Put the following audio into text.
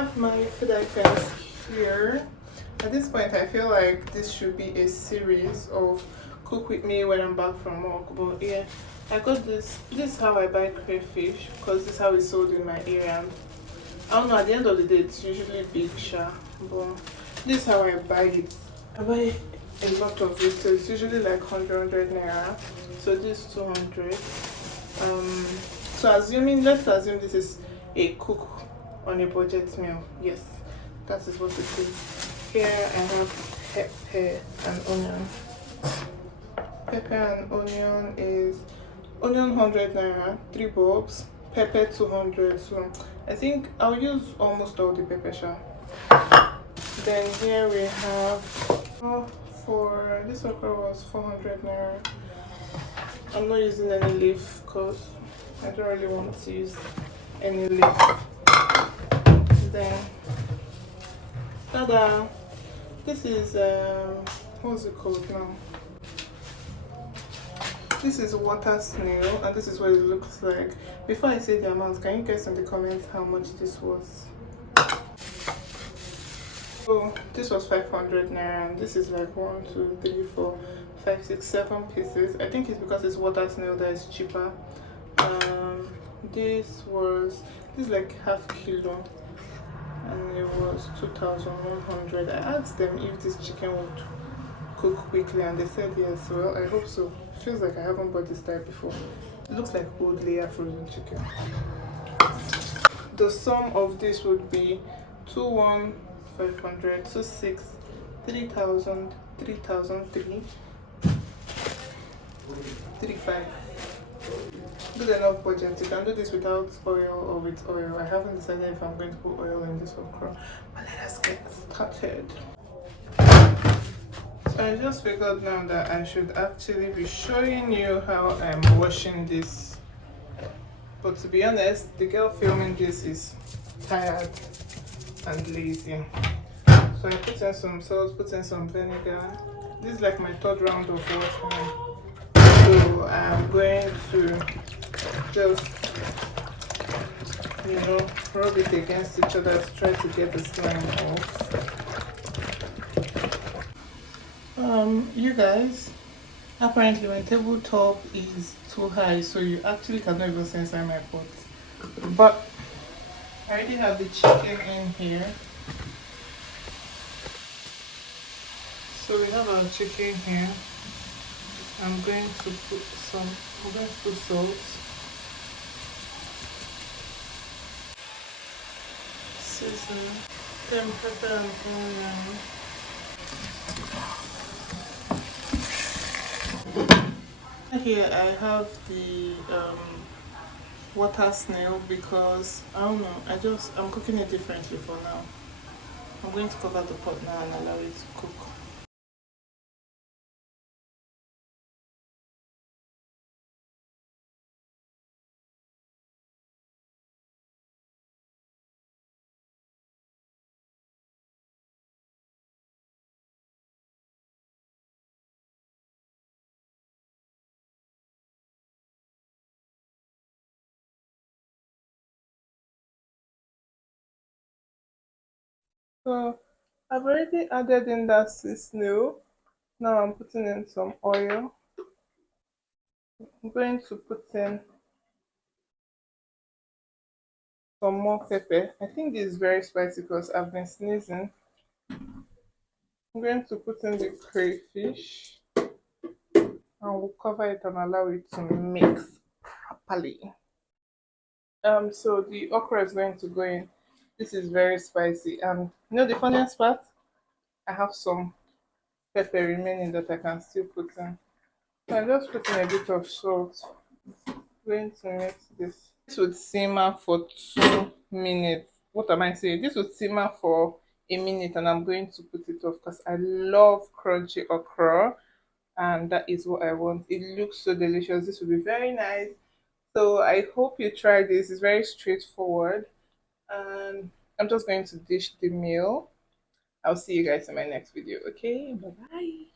have my food items here. At this point, I feel like this should be a series of cook with me when I'm back from work. But yeah, I got this. This is how I buy crayfish because this is how it's sold in my area. I don't know. At the end of the day, it's usually big, sha. But this is how I buy it. I buy a lot of it, so it's usually like 100 naira. So this 200. Um, so let's assume this is a cook on a budget meal. Yes, that is what it is. Here I have pepper and onion. Pepper and onion is onion 100 naira, 3 bulbs. Pepper 200. So I think I'll use almost all the pepper sha. Then here we have for this okra was 400 naira. I'm not using any leaf because I don't really want to use any leaf. Then tada! This is what's it called now? This is water snail, and this is what it looks like. Before I say the amount, can you guys in the comments how much this was? So this was 500 naira, and this is like 1, 2, 3, 4, 5, 6, 7 pieces. I think it's because it's water snail that is cheaper. This is like half kilo, and it was 2,100. I asked them if this chicken would cook quickly, and they said yes. Well, I hope so. Feels like I haven't bought this type before. It looks like old layer frozen chicken. The sum of this would be 2,1,500, 2,600, 3,000, 3,003, 3,500. Good enough budget. You can do this without oil or with oil. I haven't decided if I'm going to put oil in this okra, but let us get started. So I just figured now that I should actually be showing you how I'm washing this. But to be honest, the girl filming this is tired and lazy. So I put in some salt, put in some vinegar. This is like my third round of washing. So I'm going to just, rub it against each other to try to get the slime off. You guys, apparently my tabletop is too high, so you actually cannot even see inside my pot. But I already have the chicken in here. So we have our chicken here. I'm going to put salt. Season, then pepper and onion. Here I have the water snail because I don't know, I'm cooking it differently for now. I'm going to cover the pot now and allow it to cook. So I've already added in that seasoning. Now I'm putting in some oil. I'm going to put in some more pepper. I think this is very spicy because I've been sneezing. I'm going to put in the crayfish and we'll cover it and allow it to mix properly. So the okra is going to go in. This is very spicy, and the funniest part, I have some pepper remaining that I can still put in. So I'm just putting a bit of salt. Going to mix this. This would simmer for 2 minutes. What am I saying? This would simmer for a minute, and I'm going to put it off because I love crunchy okra, and that is what I want. It looks so delicious. This will be very nice. So I hope you try this. It's very straightforward, and I'm just going to dish the meal. I'll see you guys in my next video. Okay, bye bye.